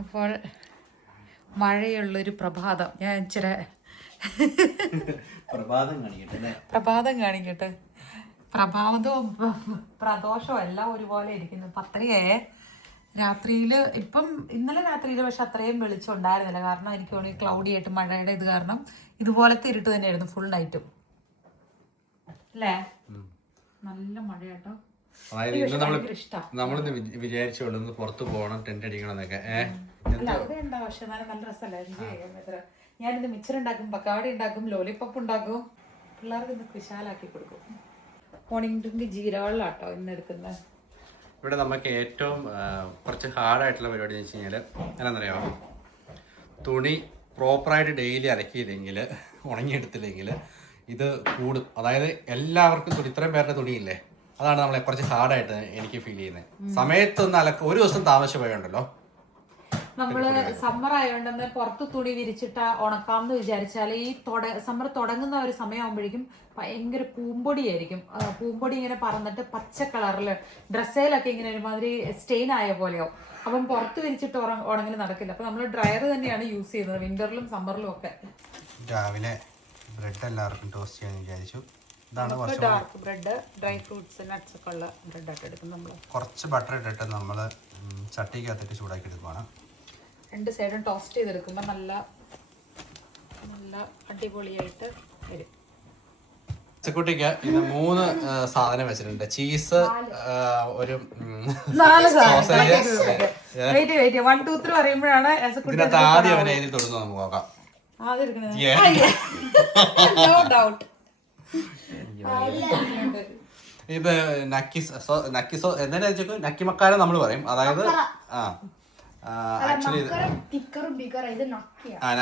അപ്പോൾ മഴയുള്ളൊരു പ്രഭാതം. ഞാൻ ഇച്ചിരി പ്രഭാതം കാണിക്കട്ടെ. പ്രഭാതവും പ്രദോഷവും എല്ലാം ഒരുപോലെ ഇരിക്കുന്നു. 10:30 രാത്രിയിൽ. ഇപ്പം ഇന്നലെ രാത്രിയിൽ പക്ഷെ അത്രയും വെളിച്ചം ഉണ്ടായിരുന്നില്ല. കാരണം എനിക്ക് തോന്നി ക്ലൗഡി ആയിട്ട് മഴയുടെ ഇത് കാരണം ഇതുപോലത്തെ ഇരുട്ട് തന്നെയായിരുന്നു ഫുൾ നൈറ്റും അല്ലേ. നല്ല മഴ കേട്ടോ. നമ്മളിന്ന് വിചാരിച്ചോളൂ പുറത്ത് പോകണം, ടെന്റ് അടിക്കണം എന്നൊക്കെ. എന്താ പക്ഷെ നല്ല രസമല്ലേ. ഞാനിത് മിച്ചറുണ്ടാക്കും, പക്കാവട ഉണ്ടാക്കും, ലോലിപ്പപ്പ് ഉണ്ടാക്കും, പിള്ളേർക്ക് ഇന്ന് വിശാലാക്കി കൊടുക്കും. മോർണിംഗ് ഡ്രിങ്ക് ജീരവെള്ളാട്ടോ ഇന്ന് എടുക്കുന്നത്. ഇവിടെ നമുക്ക് ഏറ്റവും കുറച്ച് ഹാർഡായിട്ടുള്ള പരിപാടി എന്ന് വെച്ച് കഴിഞ്ഞാൽ എന്നാണെന്നറിയാമോ, തുണി പ്രോപ്പറായിട്ട് ഡെയിലി അലക്കിയില്ലെങ്കിൽ, ഉണങ്ങിയെടുത്തില്ലെങ്കിൽ ഇത് കൂടും. അതായത് എല്ലാവർക്കും തുണി, ഇത്രയും പേരുടെ തുണിയില്ലേ, അതാണ് നമ്മളെ കുറച്ച് ഹാർഡായിട്ട് എനിക്ക് ഫീൽ ചെയ്യുന്നത്. സമയത്തൊന്ന് ഒരു ദിവസം താമസിച്ച് പോയുണ്ടല്ലോ. നമ്മള് സമ്മർ ആയതുകൊണ്ട് പുറത്ത് തുണി വിരിച്ചിട്ട് ഉണക്കാമെന്ന് വിചാരിച്ചാൽ ഈ സമ്മർ തുടങ്ങുന്ന ഒരു സമയമാകുമ്പോഴേക്കും ഭയങ്കര പൂമ്പൊടിയായിരിക്കും. പൂമ്പൊടി ഇങ്ങനെ പറന്നിട്ട് പച്ച കളറിൽ ഡ്രസ്സേലൊക്കെ ഇങ്ങനെ ഒരുമാതിരി സ്റ്റെയിൻ ആയ പോലെയാവും. അപ്പം പുറത്ത് വിരിച്ചിട്ട് ഉണങ്ങൽ നടക്കില്ല. അപ്പൊ നമ്മൾ ഡ്രയർ തന്നെയാണ് യൂസ് ചെയ്യുന്നത് വിന്ററിലും സമ്മറിലും ഒക്കെ. രാവിലെ ബ്രെഡ് എല്ലാവർക്കും ടോസ്റ്റ് ചെയ്യാൻ വിചാരിച്ചു. Dark bread, dry fruits, nuts ഒക്കെ ഉള്ള ബ്രെഡായിട്ട് എടുക്കും നമ്മൾ. കുറച്ച് ബട്ടർ ഇട്ടിട്ട് നമ്മൾ ചട്ടിക്കകത്തിട്ട് ചൂടാക്കി എടുക്കുവാണ്. രണ്ട് സൈഡും ടോസ്റ്റ് ചെയ്തെടുക്കുമ്പോൾ നല്ല നല്ല അടിപൊളിയായിട്ട് വരും. കുട്ടിക്ക് ഇന്ന് 3 സാധനം വെച്ചിട്ടുണ്ട്. ചീസ്, ഒരു ഇതിനകത്ത് ആദ്യം അവനെ എഴുതി തൊടുന്നു. നമുക്ക് നോക്കാം. ഇത് നക്കിസോ എന്താ നക്കിമക്കാരം നമ്മൾ പറയും. അതായത് ആക്ച്വലി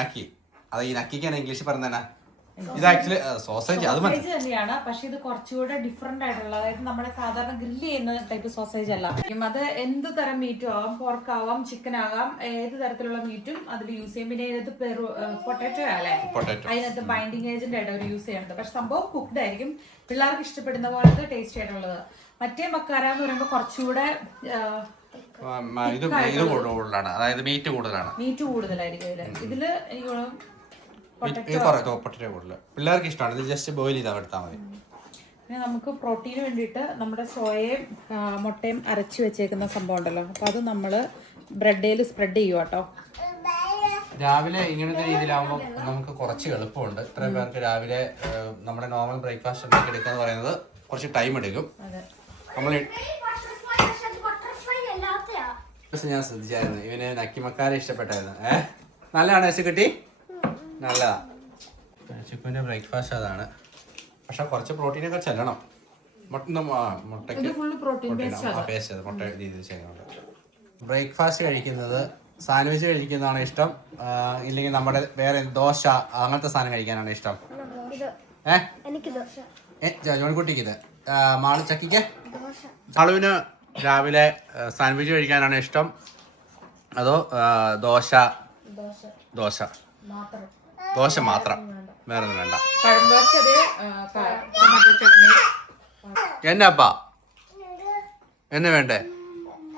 നക്കി. അത് ഈ നക്കിക്കാണ് ഇംഗ്ലീഷ് പറഞ്ഞ. ഇത് ആക്ച്വലി സോസേജ് തന്നെയാണ്. പക്ഷെ ഇത് കുറച്ചുകൂടെ ഡിഫറെന്റ് ആയിട്ടുള്ള, അതായത് നമ്മുടെ സാധാരണ ഗ്രില്ല് ചെയ്യുന്ന ടൈപ്പ് സോസേജ് അല്ല. അത് എന്ത് തരം മീറ്റും ആവാം, പോർക്ക് ആവാം, ചിക്കൻ ആകാം, ഏത് തരത്തിലുള്ള മീറ്റും അതിൽ യൂസ് ചെയ്യും. പിന്നെ ഇതിനകത്ത് പൊട്ടാറ്റോ അല്ലേ, അതിനകത്ത് ബൈൻഡിങ് ഏജന്റ് ആയിട്ട് അവർ യൂസ് ചെയ്യുന്നത്. പക്ഷെ സംഭവം കുക്ക്ഡ് ആയിരിക്കും, പിള്ളേർക്ക് ഇഷ്ടപ്പെടുന്ന പോലത്തെ ടേസ്റ്റ് ആയിട്ടുള്ളത്. മറ്റേ മക്കാര എന്ന് പറയുമ്പോൾ കുറച്ചുകൂടെ അതായത് മീറ്റ് കൂടുതലായിരിക്കും. ഇതില് പിള്ളേർക്ക് ഇഷ്ടമാണ്. ഇത് ജസ്റ്റ് ബോയിൽ ചെയ്താൽ എടുത്താൽ മതി. പിന്നെ നമുക്ക് പ്രോട്ടീന് വേണ്ടിയിട്ട് നമ്മുടെ സോയയും മുട്ടയും അരച്ചു വെച്ചേക്കുന്ന സംഭവം ഉണ്ടല്ലോ, അപ്പൊ അത് നമ്മള് ബ്രെഡിൽ സ്പ്രെഡ് ചെയ്യുക കേട്ടോ. രാവിലെ ഇങ്ങനത്തെ രീതിയിലാവുമ്പോൾ നമുക്ക് കുറച്ച് എളുപ്പമുണ്ട്. ഇത്രയും പേർക്ക് രാവിലെ നമ്മുടെ നോർമൽ ബ്രേക്ക്ഫാസ്റ്റ് ഉണ്ടാക്കി എടുക്കുക എന്ന് പറയുന്നത് കുറച്ച് ടൈം എടുക്കും. നമ്മൾ ഞാൻ ശ്രദ്ധിച്ചായിരുന്നു, ഇവന് നക്കിമക്കാരെ ഇഷ്ടപ്പെട്ടായിരുന്നു. നല്ലതാണ് ചിക്കുട്ടി, നല്ലതാ. ചിക്കുവിന്റെ ബ്രേക്ക്ഫാസ്റ്റ് അതാണ്. പക്ഷെ കുറച്ച് പ്രോട്ടീനൊക്കെ ചെല്ലണം. ബ്രേക്ക്ഫാസ്റ്റ് കഴിക്കുന്നത് സാൻഡ്വിച്ച് കഴിക്കുന്നതാണ് ഇഷ്ടം, ഇല്ലെങ്കിൽ നമ്മുടെ വേറെ ദോശ അങ്ങനത്തെ സാധനം കഴിക്കാനാണ് ഇഷ്ടം. ജോണിക്കുട്ടിക്ക് ഇത്, മാളു ചക്കിക്ക്, മാളുവിന് രാവിലെ സാൻഡ്വിച്ച് കഴിക്കാനാണ് ഇഷ്ടം, അതോ ദോശ മാത്രം, വേറെ ഒന്നും വേണ്ട. എന്നപ്പാ എന്നെ വേണ്ടേ?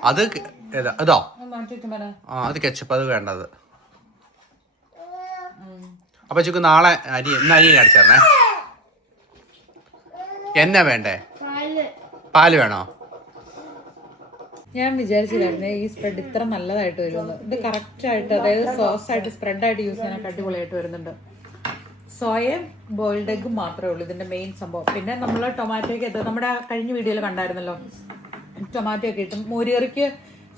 അത് അതോ അത് കെച്ചപ്പ്, അത് വേണ്ടത്. അപ്പൊ ചുക്ക് നാളെ അരി അടിച്ചേ. എന്നാ വേണ്ടേ? പാല് വേണോ? ഞാൻ വിചാരിച്ചില്ലായിരുന്നേ ഈ സ്പ്രെഡ് ഇത്ര നല്ലതായിട്ട് വരുമെന്ന്. ഇത് കറക്റ്റ് ആയിട്ട്, അതായത് സോസ് ആയിട്ട് സ്പ്രെഡായിട്ട് യൂസ് ചെയ്യാനൊക്കെ അടിപൊളിയായിട്ട് വരുന്നുണ്ട്. സോയയും ബോയിൽഡ് എഗ്ഗും മാത്രമേ ഉള്ളൂ ഇതിന്റെ മെയിൻ സംഭവം. പിന്നെ നമ്മൾ ടൊമാറ്റോയ്ക്ക് ഇത് നമ്മുടെ കഴിഞ്ഞ വീഡിയോയിൽ കണ്ടായിരുന്നല്ലോ, ടൊമാറ്റോ ഒക്കെ ഇട്ടും മോരുകറിക്ക്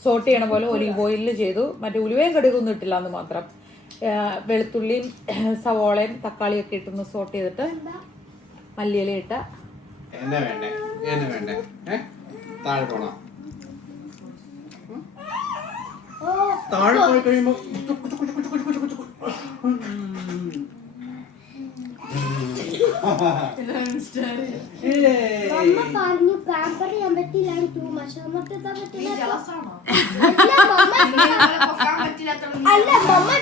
സോട്ട് ചെയ്യണ പോലെ ഒലീവ് ഓയിലിൽ ചെയ്തു. മറ്റേ ഉലുവയും കടുകൊന്നും ഇട്ടില്ല എന്ന് മാത്രം. വെളുത്തുള്ളിയും സവോളയും തക്കാളിയും ഒക്കെ ഇട്ടൊന്ന് സോട്ട് ചെയ്തിട്ട് മല്ലിയില ഇട്ട. താഴെ പോയി കഴിയുമ്പോ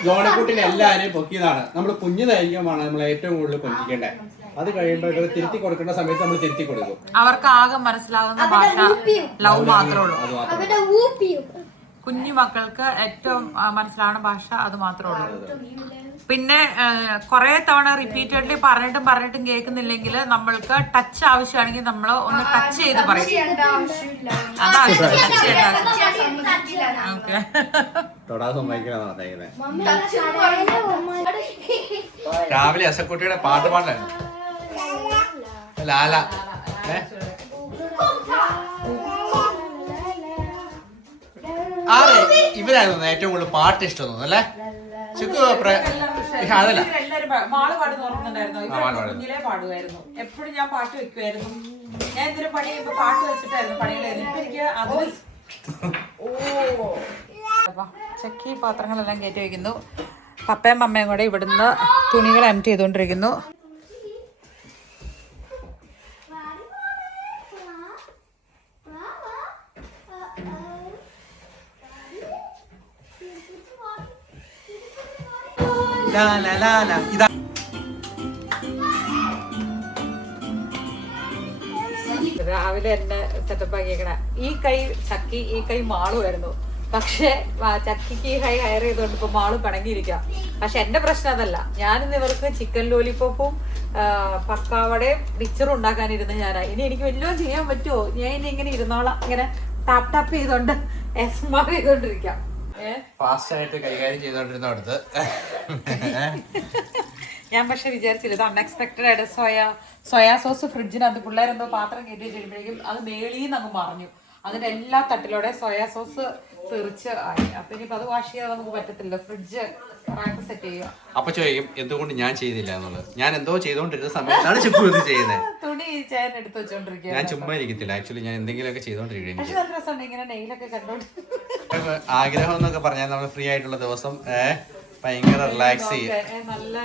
ജോണിക്കുട്ടിനെ എല്ലാരെയും പൊക്കിയതാണ്. നമ്മൾ കുഞ്ഞിതായിരിക്കുമ്പോഴാണ് നമ്മൾ ഏറ്റവും കൂടുതൽ കൊഞ്ചിക്കേണ്ടത്. അത് കഴിയുമ്പോൾ തിരുത്തി കൊടുക്കേണ്ട സമയത്ത് നമ്മൾ തിരുത്തി കൊടുക്കും. അവർക്ക് ആകെ മനസ്സിലാകുന്ന ഭാഷ ലവ് മാത്രമേ ഉള്ളൂ. കുഞ്ഞു മക്കൾക്ക് ഏറ്റവും മനസ്സിലാവുന്ന ഭാഷ അത് മാത്രമേ ഉള്ളൂ. പിന്നെ കുറെ തവണ റിപ്പീറ്റഡ്ലി പറഞ്ഞിട്ടും കേൾക്കുന്നില്ലെങ്കിൽ നമ്മൾക്ക് ടച്ച് ആവശ്യമാണെങ്കിൽ നമ്മൾ ഒന്ന് ടച്ച് ചെയ്ത് പറയും. രാവിലെ അസക്കുട്ടിയുടെ പാട്ട് പാടായിരുന്നു. ലാല ഇവരായിരുന്നു ഏറ്റവും കൂടുതൽ പാട്ട് ഇഷ്ടം തോന്നുന്നു അല്ലേ? അതല്ല മാള് പാടുന്ന ഓർക്കുന്നുണ്ടായിരുന്നു. കുഞ്ഞിലെ പാടുമായിരുന്നു. എപ്പോഴും ഞാൻ പാട്ട് വെക്കുമായിരുന്നു. ഞാൻ എന്തൊരു പണി ചെയ്യുമ്പോ പാട്ട് വെച്ചിട്ടായിരുന്നു പണികളായിരുന്നു. ഇപ്പൊ എനിക്ക് അത് ചക്കി പാത്രങ്ങളെല്ലാം കയറ്റി വയ്ക്കുന്നു. പപ്പയും അമ്മയും കൂടെ ഇവിടുന്ന് തുണികൾ എംപ്റ്റി ചെയ്തുകൊണ്ടിരിക്കുന്നു. രാവിലെ എന്നെ സെറ്റപ്പ് ആക്കിയേക്കണ ഈ കൈ ചക്കി, ഈ കൈ മാളുമായിരുന്നു. പക്ഷെ ചക്കിക്ക് ഈ കൈ ഹയർ ചെയ്തോണ്ട് ഇപ്പൊ മാള് പിണങ്ങിയിരിക്കാം. പക്ഷെ എന്റെ പ്രശ്നം അതല്ല. ഞാനിന്ന് ഇവർക്ക് ചിക്കൻ ലോലിപോപ്പും പക്കാവടയും മിച്ചറും ഉണ്ടാക്കാനിരുന്നു ഞാനാ. ഇനി എനിക്ക് വല്ലതും ചെയ്യാൻ പറ്റുമോ? ഞാൻ ഇനി ഇങ്ങനെ ഇരുന്നോളാം, ഇങ്ങനെ ടാപ്പ് ചെയ്തോണ്ട് എസ്മാർ ചെയ്തോണ്ടിരിക്കാം. ഫാസ്റ്റ് ആയിട്ട് കൈകാര്യം ചെയ്തോണ്ടിരുന്നോടത്ത് ഞാൻ പക്ഷെ വിചാരിച്ചില്ല ഇത് അൺഎക്സ്പെക്ടഡ് ആയിട്ട് സോയാ സോസ് ഫ്രിഡ്ജിനകത്ത് പിള്ളേരെന്തോ പാത്രം കയറ്റി വെച്ചിരിക്കുമ്പോഴേക്കും അത് മേളീന്ന് അങ്ങ് മറിഞ്ഞു. അതിന്റെ എല്ലാ തട്ടിലൂടെ സോയാ സോസ് തെറിച്ച് ആയി. അപ്പൊ ഇനിയിപ്പോ അത് വാഷ് ചെയ്യാൻ നമുക്ക് പറ്റത്തില്ല. ഫ്രിഡ്ജ് സെറ്റ് ചെയ്യുക. അപ്പൊ ചോദിക്കും എന്തുകൊണ്ട് ഞാൻ ചെയ്തില്ല എന്നുള്ളത്. ഞാൻ എന്തോ ചെയ്തോണ്ടിരുന്ന സമയത്താണ് ചിപ്പു ഇത് ചെയ്യുന്നത്. തുണി ചേട്ടൻ എടുത്ത് വെച്ചോണ്ടിരിക്കുക. ഞാൻ ചുമ്മാ ഇരിക്കത്തില്ല. ആക്ച്വലി ഞാൻ എന്തെങ്കിലുമൊക്കെ ചെയ്തോണ്ടിരിക്കും. പക്ഷെ നല്ല രസമുണ്ട് ഇങ്ങനെ നെയിലൊക്കെ കണ്ടോണ്ട്. ആഗ്രഹം എന്നൊക്കെ പറഞ്ഞാൽ നമ്മൾ ഫ്രീ ആയിട്ടുള്ള ദിവസം ഭയങ്കര റിലാക്സ് ചെയ്യും. നല്ല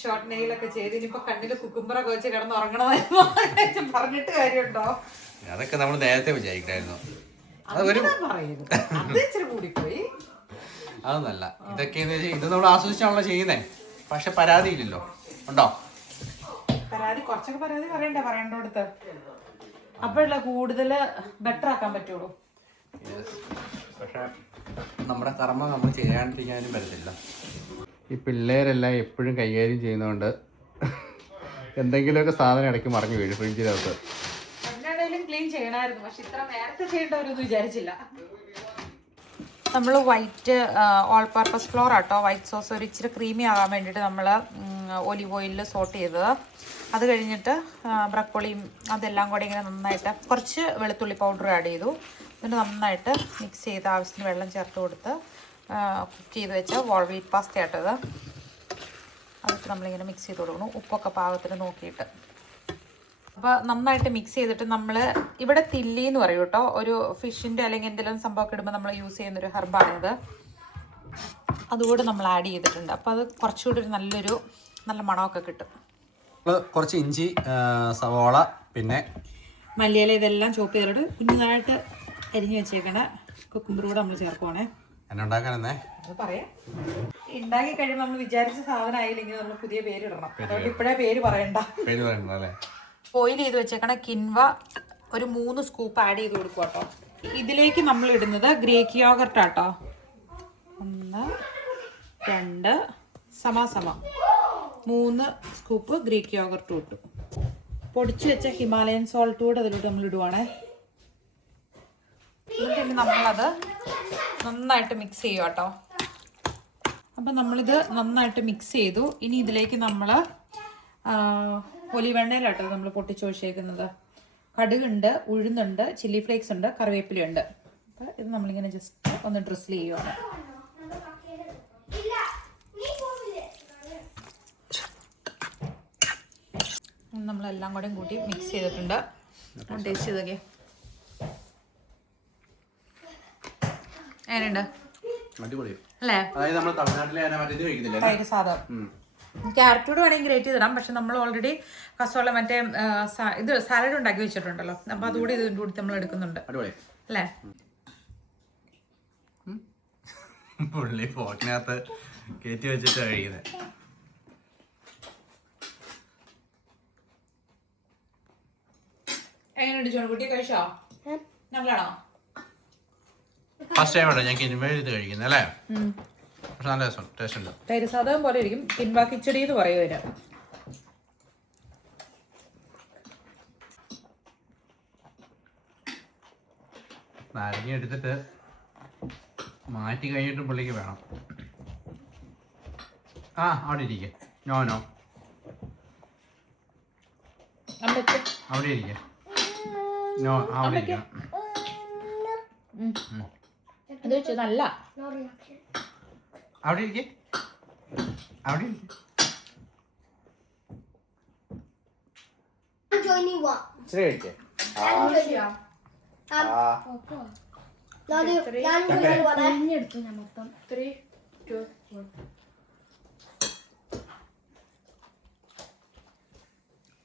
ഷോർട്ട് നെയിലൊക്കെ ചെയ്ത് ഇനിയിപ്പോ കണ്ണില് കുക്കുംബറൊക്കെ വെച്ച് കിടന്ന് ഉറങ്ങണമായിരുന്നു. പറഞ്ഞിട്ട് കാര്യമുണ്ടോ? അതൊക്കെ നമ്മൾ നേരത്തെ വിചാരിക്കണായിരുന്നു. അതൊന്നല്ല. ഇതൊക്കെ ഇത് നമ്മൾ ആസ്വദിച്ചാണല്ലോ ചെയ്യുന്നേ. പക്ഷെ പരാതിയില്ലല്ലോ. ഉണ്ടോ? പരാതി കുറച്ചൊക്കെ പരാതി പറയണ്ടേ പറയണ്ടോടുത്ത്. അപ്പോഴല്ല കൂടുതല് ബെറ്റർ ആക്കാൻ പറ്റുള്ളൂ. പക്ഷെ നമ്മുടെ കർമ്മം നമ്മൾ ചെയ്യാണ്ടിരിക്കാനും പറ്റത്തില്ല. ഈ പിള്ളേരെല്ലാം എപ്പോഴും കൈകാര്യം ചെയ്യുന്നതുകൊണ്ട് എന്തെങ്കിലുമൊക്കെ സാധനം ഇടയ്ക്ക് മറിഞ്ഞു വീഴും ഫ്രിഡ്ജിനകത്ത്. ക്ലീൻ ചെയ്യണമായിരുന്നു. പക്ഷെ ഇത്ര നേരത്തെ ചെയ്യേണ്ടവരൊന്നും വിചാരിച്ചില്ല. നമ്മൾ വൈറ്റ് ഓൾ പർപ്പസ് ഫ്ലോർ ആട്ടോ. വൈറ്റ് സോസ് ഒരു ഇച്ചിരി ക്രീമി ആകാൻ വേണ്ടിയിട്ട് നമ്മൾ ഒലിവ് ഓയിലിൽ സോട്ട് ചെയ്തത്. അത് കഴിഞ്ഞിട്ട് ബ്രക്കോളിയും അതെല്ലാം കൂടി ഇങ്ങനെ നന്നായിട്ട് കുറച്ച് വെളുത്തുള്ളി പൗഡർ ആഡ് ചെയ്തു. എന്നിട്ട് നന്നായിട്ട് മിക്സ് ചെയ്ത് ആവശ്യത്തിന് വെള്ളം ചേർത്ത് കൊടുത്ത് കുക്ക് ചെയ്ത് വെച്ച വോൾ വീറ്റ് പാസ്ത ആട്ടത്. അതൊക്കെ നമ്മളിങ്ങനെ മിക്സ് ചെയ്ത് കൊടുക്കണം. ഉപ്പൊക്കെ പാകത്തിന് നോക്കിയിട്ട്. അപ്പോൾ നന്നായിട്ട് മിക്സ് ചെയ്തിട്ട് നമ്മൾ ഇവിടെ തില്ലി എന്ന് പറയും കേട്ടോ. ഒരു ഫിഷിൻ്റെ അല്ലെങ്കിൽ എന്തെങ്കിലും സംഭവമൊക്കെ ഇടുമ്പോൾ നമ്മൾ യൂസ് ചെയ്യുന്നൊരു ഹെർബാണിത്. അതുകൂടെ നമ്മൾ ആഡ് ചെയ്തിട്ടുണ്ട്. അപ്പോൾ അത് കുറച്ചുകൂടി ഒരു നല്ല മണമൊക്കെ കിട്ടും. കുറച്ച് ഇഞ്ചി, സവോള, പിന്നെ മല്ലിയില ഇതെല്ലാം ചോപ്പ് ചെയ്തിട്ട് കുഞ്ഞുതായിട്ട് അരിഞ്ഞ് വെച്ചേക്കണ കുക്കുംബർ കൂടെ നമ്മൾ ചേർക്കുവാണേ. അത് പറയാം. ഉണ്ടാക്കി കഴിയുമ്പോൾ നമ്മൾ വിചാരിച്ച സാധനം ആയില്ലെങ്കിൽ നമ്മൾ പുതിയ പേര് ഇടണം. അതുകൊണ്ട് ഇപ്പോഴേ പേര് പറയണ്ട. ബോയിൽ ചെയ്ത് വെച്ചേക്കണ കിൻവ ഒരു 3 സ്കൂപ്പ് ആഡ് ചെയ്ത് കൊടുക്കുക കേട്ടോ. ഇതിലേക്ക് നമ്മൾ ഇടുന്നത് ഗ്രീക്ക് യോഗർട്ട് ആട്ടോ. 1 2 സമ 3 സ്കൂപ്പ് ഗ്രീക്ക് യോഗർട്ട് ഇട്ടു. പൊടിച്ചു വെച്ച ഹിമാലയൻ സോൾട്ട് കൂടെ അതിലോട്ട് നമ്മൾ ഇടുവാണേ. എന്നിട്ട് നമ്മളത് നന്നായിട്ട് മിക്സ് ചെയ്യും കേട്ടോ. അപ്പം നമ്മളിത് നന്നായിട്ട് മിക്സ് ചെയ്തു. ഇനി ഇതിലേക്ക് നമ്മൾ ഒലിവെണ്ണയിലാട്ടോ നമ്മൾ പൊട്ടിച്ചൊഴിച്ചേക്കുന്നത്. കടുകുണ്ട്, ഉഴുന്നുണ്ട്, ചില്ലി ഫ്ലേക്സ് ഉണ്ട്, കറിവേപ്പിലയുണ്ട്. അപ്പം ഇത് നമ്മളിങ്ങനെ ജസ്റ്റ് ഒന്ന് ഡ്രിസിൽ ചെയ്യുവാണ്. നമ്മളെല്ലാം കൂടെ കൂട്ടി മിക്സ് ചെയ്തിട്ടുണ്ട്. ടേസ്റ്റ് ചെയ്തൊക്കെ എങ്ങനെയുണ്ട്? അല്ലേ? തൈര് സാധം ക്യാരറ്റോട് വേണമെങ്കിൽ ഗ്രേറ്റ് ചെയ്തിടാം. പക്ഷെ നമ്മൾ ഓൾറെഡി കസോള മറ്റേ ഇത് സാലഡ് ഉണ്ടാക്കി വെച്ചിട്ടുണ്ടല്ലോ. അപ്പൊ അതുകൂടി ഇതിൻ്റെ കൂടി നമ്മൾ എടുക്കുന്നുണ്ട് അല്ലേ? പുള്ളി ഫോട്ടിനകത്ത് കയറ്റി വെച്ചിട്ട് കഴിക്കുന്നത്. എങ്ങനെയുണ്ട് ചോൺകുട്ടി? കഴിച്ചോ? നല്ലതാണോ? ഫസ്റ്റ് ടൈം ആണോ ഞാൻ കിൻവേ ഇത് കഴിക്കുന്നത് അല്ലേ? പക്ഷെ നല്ല രസം, ടേസ്റ്റ് ഉണ്ട്. തൈര് സാധനം പോലെ ഇരിക്കും. കിൻവ കിച്ചടി എന്ന് പറയും ഇതിന്. നാരങ്ങ എടുത്തിട്ട് മാറ്റി കഴിഞ്ഞിട്ട് പുള്ളിക്ക് വേണം. ആ അവിടെ ഇരിക്കെ. നോ അവിടെ ഇരിക്കെ. നോ അവിടെ ഇരിക്കണം. നല്ല അവിടെ ഇരിക്കെ. അവിടെ ഇരിക്കെ. ഇച്ചിരി കഴിക്കേ.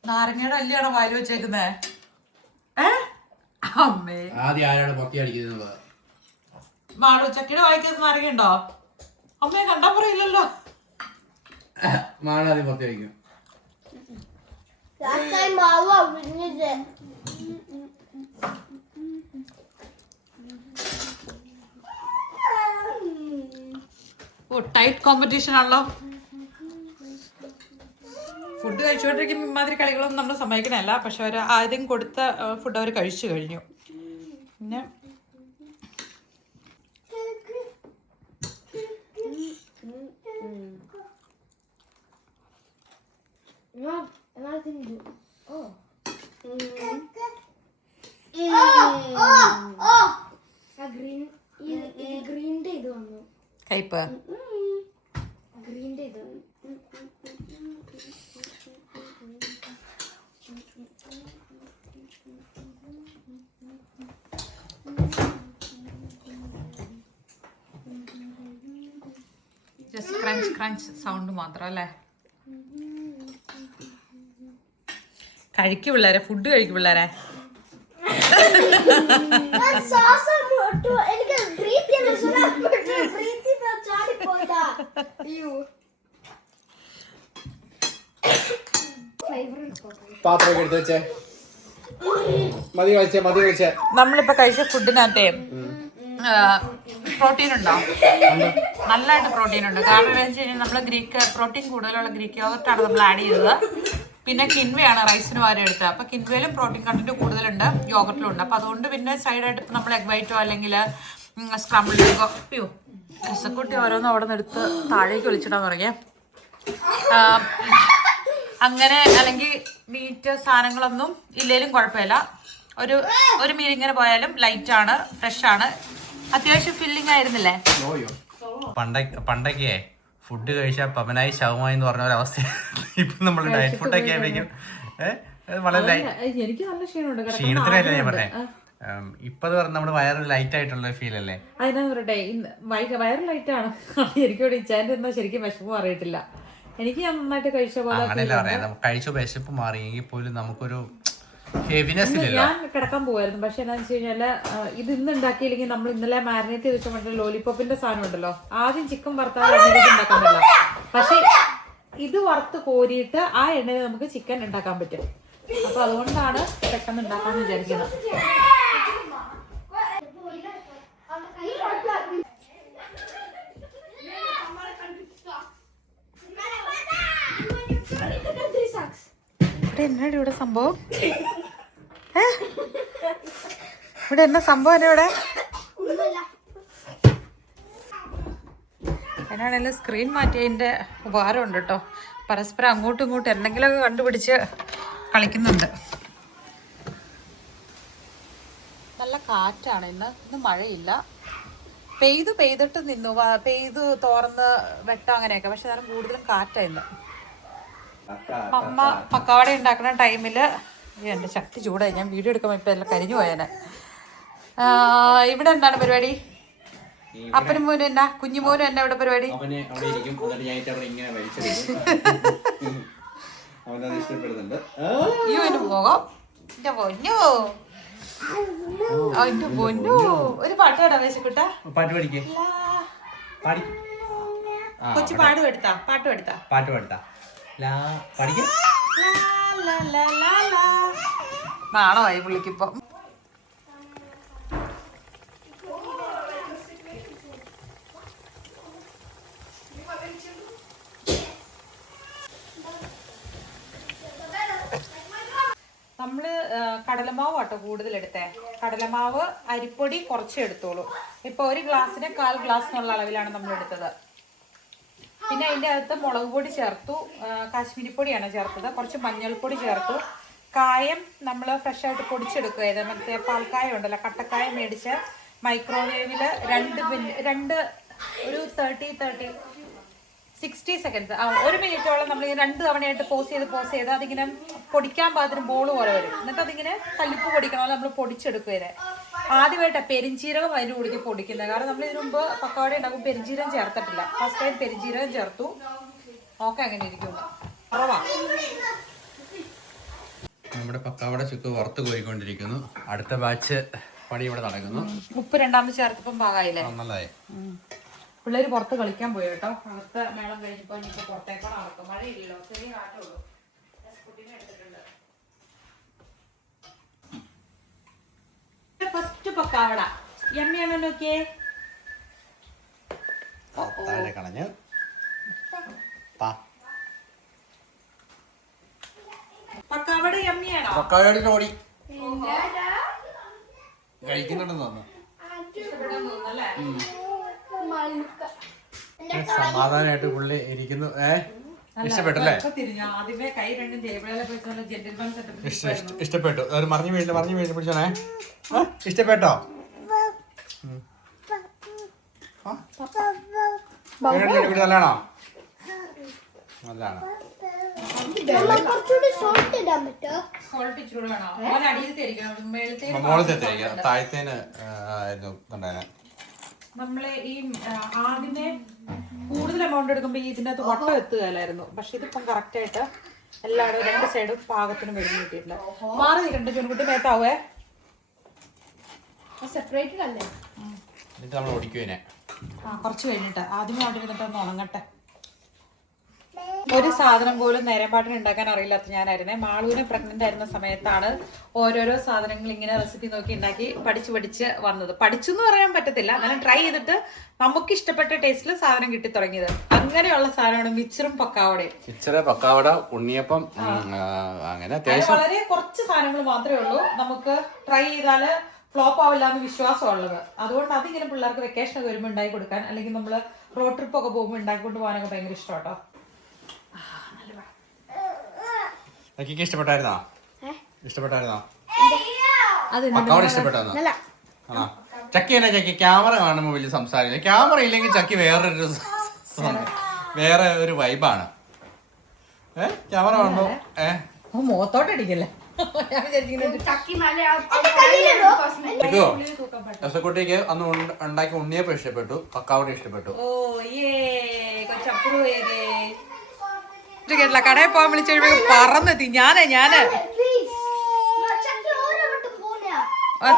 നാരങ്ങയുടെ അല്ലിയാണോ വായിൽ വെച്ചേക്കുന്നേ? അമ്മേ ആദ്യം ആരാണ് പൊക്കി അടിക്കുന്നത്? മാളു ചക്കിയുടെ വായിക്കകത്ത് നാരങ്ങയുണ്ടോ? അമ്മയെ കണ്ടാ പറയില്ലല്ലോ. മാളാദ്യം പൊക്കി അടിക്കും. ഓ ടൈറ്റ് കോമ്പറ്റീഷൻ ആണല്ലോ. ഫുഡ് കഴിച്ചുകൊണ്ടിരിക്കുമ്പോൾ ഇമാതിരി കളികളൊന്നും നമ്മൾ സമ്മതിക്കണമല്ല. പക്ഷെ അവർ ആദ്യം കൊടുത്ത ഫുഡ് അവർ കഴിച്ചു കഴിഞ്ഞു. പിന്നെ കയ്പ് ജസ്റ്റ് ക്രഞ്ച് ക്രഞ്ച് സൗണ്ട് മാത്രം അല്ലേ. കഴിക്കും പിള്ളേരെ, ഫുഡ് കഴിക്കും പിള്ളേരെ. പാത്രമൊക്കെ എടുത്ത് വെച്ചേ. മതി കഴിച്ചേ. നമ്മളിപ്പോ കഴിച്ച ഫുഡിനകത്തെ പ്രോട്ടീൻ ഉണ്ടാവും, നല്ലതായിട്ട് പ്രോട്ടീൻ ഉണ്ട്. കാരണം എന്താ വെച്ച് കഴിഞ്ഞാൽ നമ്മൾ പ്രോട്ടീൻ കൂടുതലുള്ള ഗ്രീക്ക് യോഗർട്ടാണ് നമ്മൾ ആഡ് ചെയ്തത്. പിന്നെ കിൻവയാണ് റൈസിന് പകരം എടുത്തത്. അപ്പോൾ കിൻവയിലും പ്രോട്ടീൻ കണ്ടന്റ് കൂടുതലുണ്ട്, യോഗർട്ടിലും ഉണ്ട്. അപ്പോൾ അതുകൊണ്ട് പിന്നെ സൈഡായിട്ട് ഇപ്പം നമ്മൾ എഗ് വൈറ്റോ അല്ലെങ്കിൽ സ്ക്രാമ്പിൾ എഗോ. അയ്യോ രസക്കുട്ടി ഓരോന്നും അവിടെ നിന്ന് എടുത്ത് താഴേക്ക് വിളിച്ചിടാൻ തുടങ്ങിയേ. അങ്ങനെ അല്ലെങ്കിൽ മീറ്റ് സാധനങ്ങളൊന്നും ഇല്ലേലും കുഴപ്പമില്ല. ഒരു മീൽ ഇങ്ങനെ പോയാലും ലൈറ്റാണ്, ഫ്രഷാണ്, അത്യാവശ്യം ഫില്ലിംഗ് ആയിരുന്നില്ലേ. പണ്ടൊക്കെ ഫുഡ് കഴിച്ചാൽ പവനായി ശവമായി എന്ന് പറഞ്ഞ ഒരവസ്ഥ. ഇപ്പൊ നമ്മൾ ഡയറ്റ് ഫുഡൊക്കെ ആയിരിക്കും വളരെ ക്ഷീണത്തിനല്ലേ ഞാൻ പറഞ്ഞേ. ഇപ്പൊ നമ്മുടെ വയറ് ലൈറ്റ് ആയിട്ടുള്ള ഫീൽ അല്ലേ? അതിനാ പറയട്ടെ, വയറ് ലൈറ്റ് ആണ്. എനിക്കോട് ഇച്ചാൻ്റെ എന്നാ ശരിക്കും വിശപ്പ് അറിയത്തില്ല. എനിക്ക് ഞാൻ നന്നായിട്ട് കഴിച്ച പോലെ അങ്ങനെയല്ല പറയാം. കഴിച്ച വിശപ്പ് മാറിയെങ്കിൽ പോലും നമുക്കൊരു ഹെവിനെസ് ഇല്ലല്ലോ. ഞാൻ കിടക്കാൻ പോവായിരുന്നു. പക്ഷെ എന്താണെന്ന് വെച്ച് കഴിഞ്ഞാല് ഇത് ഇന്ന് ഉണ്ടാക്കിയില്ലെങ്കിൽ നമ്മൾ ഇന്നലെ മാരിനേറ്റ് ചെയ്ത് വെച്ച ലോലിപോപ്പിന്റെ സാധനം ഉണ്ടല്ലോ, ആദ്യം ചിക്കൻ വറുത്താൽ എണ്ണയിൽ ഉണ്ടാക്കാൻ പറ്റില്ല. പക്ഷെ ഇത് വറുത്ത് കോരിയിട്ട് ആ എണ്ണയിൽ നമുക്ക് ചിക്കൻ ഉണ്ടാക്കാൻ പറ്റും. അപ്പൊ അതുകൊണ്ടാണ് പെട്ടെന്ന് ഉണ്ടാക്കാന്ന് വിചാരിക്കുന്നത്. എന്നാടി ഇവിടെ സംഭവം? ഇവിടെ എന്നാ സംഭവം അല്ലേ ഇവിടെ? എന്നാണേലും സ്ക്രീൻ മാറ്റിയതിൻ്റെ ഉപകാരമുണ്ട് കേട്ടോ. പരസ്പരം അങ്ങോട്ടും ഇങ്ങോട്ടും എന്തെങ്കിലുമൊക്കെ കണ്ടുപിടിച്ച് കളിക്കുന്നുണ്ട്. നല്ല കാറ്റാണ് ഇന്ന് മഴയില്ല. പെയ്തിട്ട് നിന്നു, പെയ്ത് തോർന്ന് വെട്ടം അങ്ങനെയൊക്കെ. പക്ഷെ നേരം കൂടുതലും കാറ്റായിരുന്നു. അമ്മ പക്കവട ഉണ്ടാക്കുന്ന ടൈമില് എൻ്റെ ശക്തി ചൂടായി, ഞാൻ വീഡിയോ എടുക്കാൻ ഇപ്പം എല്ലാം കരിഞ്ഞു പോയേനെ. ഇവിടെ എന്താണ് പരിപാടി? അപ്പനും മോനും എന്നാ, കുഞ്ഞുമോനും എന്നാ ഇവിടെ പരിപാടി? അയ്യോ എന്റെ മുഖം, എന്റെ പൊന്നോ, എന്റെ പൊന്നോ. ഒരു പാട്ട് കേടാ വേശക്കുട്ട, കൊച്ചു പാട്ട് എടുത്താ നാണമായി പുള്ളിക്കിപ്പം. നമ്മള് കടലമാവ് ആട്ടോ കൂടുതൽ എടുത്തേ. കടലമാവ് അരിപ്പൊടി കുറച്ച് എടുത്തോളൂ. ഇപ്പൊ ഒരു ഗ്ലാസ്സിന് 1/4 ഗ്ലാസ് എന്നുള്ള അളവിലാണ് നമ്മൾ എടുത്തത്. പിന്നെ അതിൻ്റെ അകത്ത് മുളക് പൊടി ചേർത്തു, കാശ്മീരി പൊടിയാണ് ചേർത്തത്, കുറച്ച് മഞ്ഞൾപ്പൊടി ചേർത്തു, കായം നമ്മൾ ഫ്രഷ് ആയിട്ട് പൊടിച്ചെടുക്കുക ചെയ്ത്. മറ്റേ പാൽക്കായം ഉണ്ടല്ലോ, കട്ടക്കായം മേടിച്ച് മൈക്രോവേവിൽ 60 സെക്കൻഡ്സ് 1 മിനിറ്റോളം നമ്മൾ 2 തവണയായിട്ട് പോസ് ചെയ്ത് അതിങ്ങനെ പൊടിക്കാൻ പാകത്തിന് ബോൾ പോലെ വരും. എന്നിട്ട് അതിങ്ങനെ കല്ലിപ്പ് പൊടിക്കണോ നമ്മൾ പൊടിച്ചെടുക്കുക ചെയ്തേ. ആദ്യമായിട്ടാണ് പെരിഞ്ചീരകം അതിൻ്റെ കൂടി പൊടിക്കുന്നത്. കാരണം നമ്മൾ ഇതിനു മുമ്പ് പക്കവട ഉണ്ടാകും പെരിഞ്ചീരകം ചേർത്തിട്ടില്ല. ഫസ്റ്റ് ടൈം പെരിഞ്ചീരകം ചേർത്തു. നോക്കാം എങ്ങനെ ഇരിക്കുന്നു. കുറവാ. നമ്മുടെ പക്കാവട ചുക്ക് വറുത്ത് കോരിക്കൊണ്ടിരിക്കുന്നു. അടുത്ത ബാച്ച് പണി ഇവിടെ നടക്കുന്നു. ഉപ്പ് രണ്ടാമത് ചേർത്തപ്പം പാകായില്ലേ? നല്ലതായി. പിള്ളേര് പുറത്ത് കളിക്കാൻ പോയി കേട്ടോ. അകത്ത് മേളം കഴിഞ്ഞപ്പോ ഇനിയിപ്പോ പുറത്തേക്കാണ് നടക്കും. മഴയില്ലല്ലോ, ചെറിയ കാറ്റുള്ളൂ. കുട്ടീനെ എടുത്തിട്ടുണ്ട്. ഫസ്റ്റ് പക്കാവട യമ്മിയാണോ നോക്കിയേ. താഴെ കളഞ്ഞ് പക്കാവട യമ്മിയാണോ? പക്കാവട ഓടി കഴിക്കുന്നുണ്ടെന്ന് തോന്നുന്നു. സമാധാനമായിട്ട് പുള്ളി ഇരിക്കുന്നു. ഇഷ്ടപ്പെട്ടല്ലേ? ഇഷ്ടപ്പെട്ടു. ഒരു മറിഞ്ഞു വീഴുന്നു പിടിച്ചോണേ. ഇഷ്ടപ്പെട്ടോ? നല്ലതാണോ? നല്ലതാണ്. മോളത്തെ താഴത്തേന് നമ്മള് ഈ ആദ്യമേ കൂടുതൽ എമൗണ്ട് എടുക്കുമ്പോ ഇതിനകത്ത് വട്ടം എത്തുകയല്ലായിരുന്നു. പക്ഷെ ഇതിപ്പം കറക്റ്റ് ആയിട്ട് എല്ലാവരും 2 സൈഡും പാകത്തിന് വെളിഞ്ഞ് കിട്ടിയിട്ടുണ്ട്. മാറി നിൽക്കണ്ട ചുരുക്കുട്ടി മേത്താവേ. സെപ്പറേറ്റഡ് അല്ലേ? കുറച്ച് കഴിഞ്ഞിട്ട് ആദ്യമേ അവിടെ ഇരുന്നിട്ട് ഒന്ന് ഉണങ്ങട്ടെ. ഒരു സാധനം പോലും നേരമ്പാട്ടിന് ഉണ്ടാക്കാൻ അറിയില്ലാത്ത ഞാനായിരുന്നേ. മാളൂനെ പ്രഗ്നന്റ് ആയിരുന്ന സമയത്താണ് ഓരോരോ സാധനങ്ങൾ ഇങ്ങനെ റെസിപ്പി നോക്കി ഉണ്ടാക്കി പഠിച്ച് വന്നത്. പഠിച്ചു എന്ന് പറയാൻ പറ്റത്തില്ല, എന്നാലും ട്രൈ ചെയ്തിട്ട് നമുക്ക് ഇഷ്ടപ്പെട്ട ടേസ്റ്റിൽ സാധനം കിട്ടി തുടങ്ങിയത്. അങ്ങനെയുള്ള സാധനമാണ് മിച്ചറും പക്കാവടയും. പക്കാവട, ഉണ്ണിയപ്പം, അങ്ങനെ വളരെ കുറച്ച് സാധനങ്ങൾ മാത്രമേ ഉള്ളൂ നമുക്ക് ട്രൈ ചെയ്താല് ഫ്ലോപ്പ് ആവില്ല എന്ന് വിശ്വാസമുള്ളത്. അതുകൊണ്ട് അതിങ്ങനെ പിള്ളേർക്ക് വെക്കേഷൻ ഒക്കെ വരുമ്പോൾ ഉണ്ടാക്കി കൊടുക്കാൻ, അല്ലെങ്കിൽ നമ്മൾ റോഡ് ട്രിപ്പ് ഒക്കെ പോകുമ്പോൾ ഉണ്ടാക്കിക്കൊണ്ട് പോകാനൊക്കെ ഭയങ്കര ഇഷ്ടം കേട്ടോ. ഇഷ്ടപ്പെട്ടായിരുന്നോ? പക്കാവട ഇഷ്ടപ്പെട്ടായിരുന്നോ? ചക്കി എന്നാ ചക്കി ക്യാമറ കാണുമ്പോ വലിയ സംസാരിക്കില്ല. ക്യാമറ ഇല്ലെങ്കിൽ ചക്കി വേറെ ഒരു വൈബാണ്. ക്യാമറ കാണുമ്പോ മുഖത്തോട്ടടിക്കല്ലേ. രസക്കുട്ടിക്ക് അന്ന് ഉണ്ടാക്കി ഉണ്ണിയപ്പം ഇഷ്ടപ്പെട്ടു, പക്കാവട ഇഷ്ടപ്പെട്ടു. കേട്ടില്ല, കടയിൽ പോകാൻ വിളിച്ചു കഴിയുമ്പോ പറന്നെത്തി. ഞാന്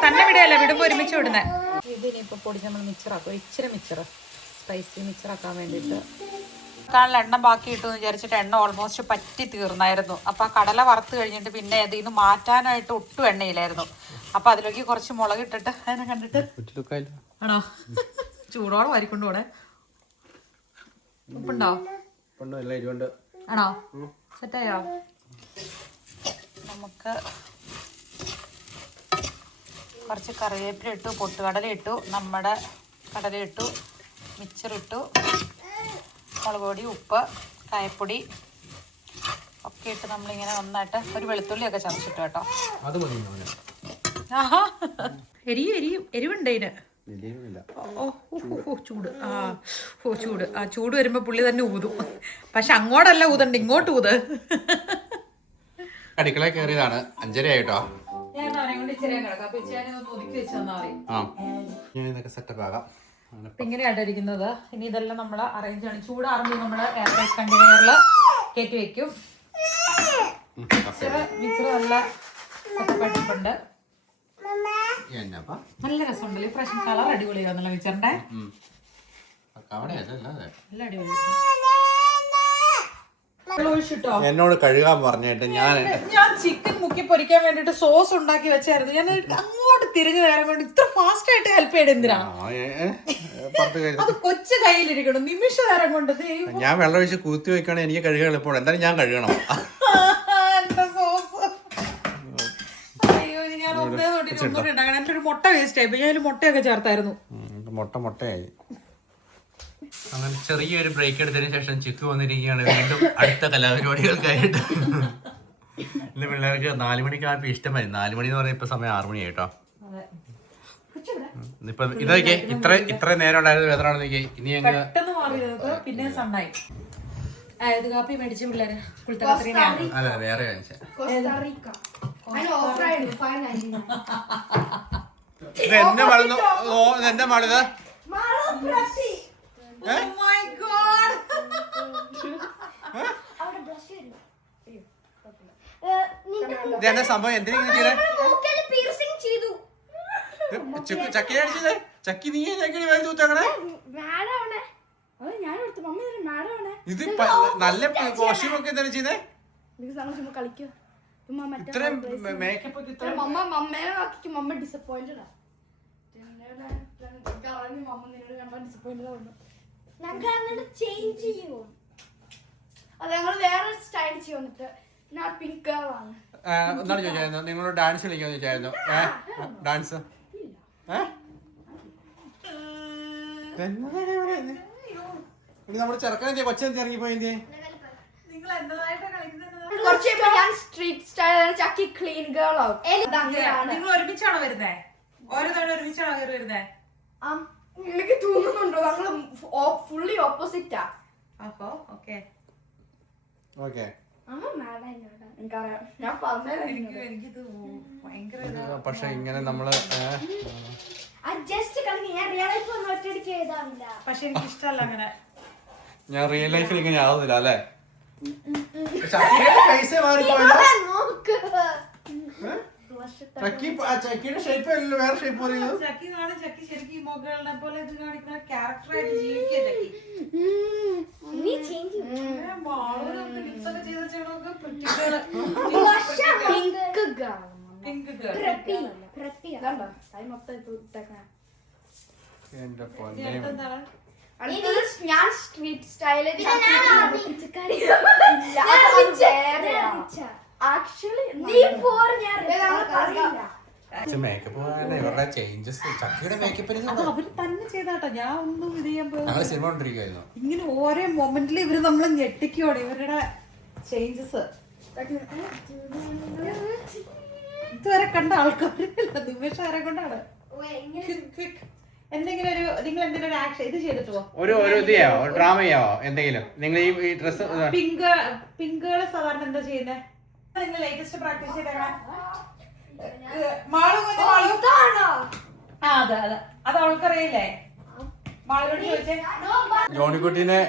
തന്നെ വിടയല്ല, വിടുമ്പോ ഒരുമിച്ച് വിടുന്നേ. ഇതിനിപ്പോ പൊടിച്ച് നമ്മൾ മിക്സറാക്കും. ഇച്ചിരി സ്പൈസി മിക്സറാക്കാൻ വേണ്ടിയിട്ട്. കാരണം എണ്ണ ബാക്കി കിട്ടുമെന്ന് വിചാരിച്ചിട്ട് എണ്ണ ഓൾമോസ്റ്റ് പറ്റി തീർന്നായിരുന്നു. അപ്പൊ ആ കടല വറുത്ത് കഴിഞ്ഞിട്ട് പിന്നെ അതിൽ നിന്ന് മാറ്റാനായിട്ട് ഒട്ടും എണ്ണയിലായിരുന്നു. അപ്പൊ അതിലേക്ക് കുറച്ച് മുളക് ഇട്ടിട്ട് അതിനെ കണ്ടിട്ട് ആണോ ചൂടോളം വരിക്കൊണ്ട് പോണേ. ഉപ്പുണ്ടോ? ആണോ? സെറ്റായോ? നമുക്ക് കുറച്ച് കറിവേപ്പില ഇട്ടു, പൊട്ടുകടല ഇട്ടു, നമ്മുടെ കടല ഇട്ടു, മിച്ചറിട്ടു, മുളക് പൊടി, ഉപ്പ്, കായപ്പൊടി ഒക്കെ ഇട്ട് നമ്മളിങ്ങനെ നന്നായിട്ട് ഒരു വെളുത്തുള്ളിയൊക്കെ ചതച്ചിട്ടു കേട്ടോ. ആഹാ, എരിവുണ്ട് അതിന്. ചൂട് വരുമ്പോ പുള്ളി തന്നെ ഊതും. പക്ഷെ അങ്ങോട്ടല്ല ഊതണ്ട്, ഇങ്ങോട്ട് ഊത്. അടുക്കള കയറിയതാണ്. 5:30 ആയിട്ടോ. ഇങ്ങനെയായിട്ടിരിക്കുന്നത്. ഇനി ഇതെല്ലാം നമ്മൾ അറേഞ്ച് ആണ്. ചൂടാറുമ്പോൾ നമ്മൾ എയർടൈറ്റ് കണ്ടെയ്നറിൽ കയറ്റി വെക്കും. മിക്സർ നല്ല സെറ്റപ്പായിട്ടുണ്ട്. നല്ല രസമുണ്ടല്ലോ. Fresh colour അടിപൊളിയാണല്ലോ മിക്സറിന്റെ. നല്ല അടിപൊളി. എന്നോട് കഴുകാൻ പറഞ്ഞിട്ട് ഞാൻ ചിക്കൻ മുക്കി പൊരിക്കാൻ വേണ്ടിട്ട് സോസ് ഉണ്ടാക്കി വെച്ചായിരുന്നു. ഞാൻ അങ്ങോട്ട് തിരിഞ്ഞു നേരം കൊണ്ട് ഇത്ര ഫാസ്റ്റ് ആയിട്ട് ഹെൽപ്പ് ചെയ്ത് എന്തിനാണ്? പുറത്ത് കഴുകി അത് കൊച്ചു കയ്യിലിരിക്കണം നിമിഷ നേരം കൊണ്ട് ദൈവം. ഞാൻ വെള്ളം ഒഴിച്ച് കുത്തി വെക്കുകയാണെങ്കിൽ എനിക്ക് കഴുകാൻ എളുപ്പമാണ്. എന്തായാലും ഞാൻ കഴുകണം. എന്റെ സോസ്. അയ്യോ ഇനി ഞാൻ ഒന്നേ തൊട്ടിട്ട് ഒന്നുകൂടി ഉണ്ടാക്കണം. എൻ്റെ ഒരു മുട്ട വേസ്റ്റ് ആയി. ഞാൻ അതിൽ മുട്ടയൊക്കെ ചേർത്തായിരുന്നു. മുട്ടയായി. അങ്ങനെ ചെറിയൊരു ബ്രേക്ക് എടുത്തതിന് ശേഷം ചിക്കു വന്നിരിക്കുകയാണ് വീണ്ടും അടുത്ത കലാപരിപാടികൾക്കായിട്ട്. ഇന്ന് പിള്ളേർക്ക് 4 മണിക്കായപ്പോൾ ഇഷ്ടമായി. 4 മണി എന്ന് പറഞ്ഞാൽ ഇപ്പൊ സമയം 6 മണിയായി കേട്ടോ. ഇപ്പൊ ഇതൊക്കെ ഇത്ര നേരം ഉണ്ടായിരുന്നത് വേദനാണ് നോക്കി. ഇനി അങ്ങ് പെട്ടെന്ന് മാറിയത് പിന്നെ സണ്ണായി. ഇത് കാപ്പി മേടിച്ച പിള്ളേര് അല്ല വേറെ കാണിച്ച ഇത് എന്റെ മളന്ന് എന്റെ മളിത് ഇതെന്നെ സംഭവം എന്തിനാ ചക്കി അടിച്ചത്? ചക്കി നീ ചക്കി വഴി തൂത്തങ്ങനെ ഇത് നല്ല കോസ്റ്റ്യൂമൊക്കെ എന്താണ് ചെയ്തേ? ഇത്രയും മേക്കപ്പ് എന്താണ് ചോദിച്ചായിരുന്നു? നിങ്ങളോട് ഡാൻസ് കളിക്കാന്ന് ചോദിച്ചായിരുന്നു. ഡാൻസ് നമ്മുടെ ചെറുക്കനെന്തിയാ കൊച്ചെന്തി ഇറങ്ങിപ്പോയി? സ്ട്രീറ്റ് സ്റ്റൈൽ ചക്കി ക്ലീൻ ഗേൾ ആവും. നിങ്ങൾ ഒരുമിച്ചാണോ വരുന്നേ? ഓരോ തവണ ഒരുമിച്ചാണോ വരുന്നേ? എനിക്ക് തോന്നുന്നുണ്ടോ ഞങ്ങള് ഫുള്ളി ഓപ്പോസിറ്റാ? അപ്പൊ ഓക്കെ ഞാൻ പറഞ്ഞത് എനിക്കിത് ഭയങ്കര പക്ഷെ ഇങ്ങനെ നമ്മള് പക്ഷെ എനിക്ക് ഇഷ്ടമല്ല അങ്ങനെ. ഞാൻ റിയൽ ലൈഫിൽ ഇങ്ങനെ ആവുന്നില്ല അല്ലേ? ചക്കിയുടെ ഷേപ്പ് അല്ലല്ലോ, വേറെ ഷേപ്പ് പോലെ. ചക്കി കാണാൻ ചക്കി ശരിക്കും മുകളിലെ പോലെ ഇത് കാണിക്കുന്ന ക്യാരക്ടറായിട്ട് ജീവിക്കുക ചക്കി. ഞാൻ സ്ട്രീറ്റ് സ്റ്റൈല് ആക്ച്വലി മേക്കപ്പ് ഇവരുടെ ചേഞ്ചസ് ചക്കിയുടെ മേക്കപ്പിന് അവര് തന്നെ ചെയ്താട്ടോ. ഞാൻ ഒന്നും ഇത് ചെയ്യാൻ പോയി. ഞങ്ങൾ സിനിമ കൊണ്ടിരിക്കുവായിരുന്നു. ഇങ്ങനെ ഓരോ മൊമെന്റിൽ ഇവര് നമ്മളെ ഞെട്ടിക്കോടെ ഇവരുടെ ചേഞ്ചസ്. ഇതുവരെ കണ്ട ആൾക്കാരില്ല. നിമിഷം ആരെ കൊണ്ടാണ് എന്തെങ്കിലും ഒരു നിങ്ങൾ എന്തെങ്കിലും ഒരു ആക്ഷൻ ഇത് ചെയ്തിട്ടോ ഒരു ഇതെയോ ഡ്രാമയോ എന്തെങ്കിലും നിങ്ങൾ ഈ ഡ്രസ് പിങ്കുകള് സാധാരണ എന്താ ചെയ്യുന്നത്? നിങ്ങൾ ലേറ്റസ്റ്റ് പ്രാക്ടീസ് ചെയ്തേക്കാം. അതെ അതെ അത് അവൾക്കറിയില്ലേ? മാളോട് ചോദിച്ചേ. ജോണിക്കുട്ടീനെ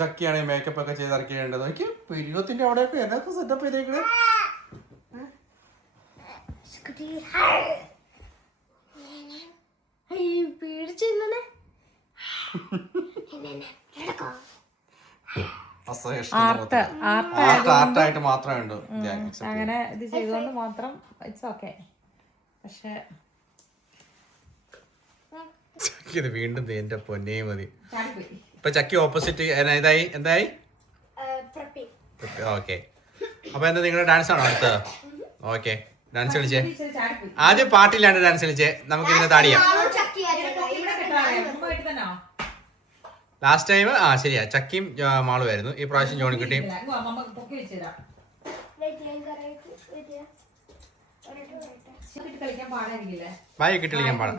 ചക്കിയാണ് മേക്കപ്പ് ഒക്കെ ചെയ്തിറക്കിയേണ്ടത്. നോക്കി പിരിവത്തിന്റെ അവിടെയൊക്കെ എന്നൊക്കെ സെറ്റപ്പ് ചെയ്തേക്കണേ. ആർട്ടായിട്ട് മാത്രമേ ഉള്ളൂ. അങ്ങനെ ഇത് ചെയ്തുകൊണ്ട് മാത്രം ഇറ്റ്സ് ഓക്കെ. പക്ഷെ ഇത് വീണ്ടും എന്റെ പൊന്നേ മതി. ഇപ്പൊ ചക്കി ഓപ്പോസിറ്റ് എന്തായി? ഓക്കെ അപ്പൊ എന്താ നിങ്ങളുടെ ഡാൻസ് ആണോ അടുത്തത്? ഓക്കെ ഡാൻസ് കളിച്ചേ. ആദ്യം പാട്ടില്ലാണ്ട് ഡാൻസ് കളിച്ചേ. നമുക്ക് ഇതിനെ താടിയാം. ലാസ്റ്റ് ടൈം ശരിയാ ചക്കിയും മാളുമായിരുന്നു. ഈ പ്രാവശ്യം ജോണിക്കുട്ടിയും. വായ കിട്ടി കളിക്കാൻ പാടാം.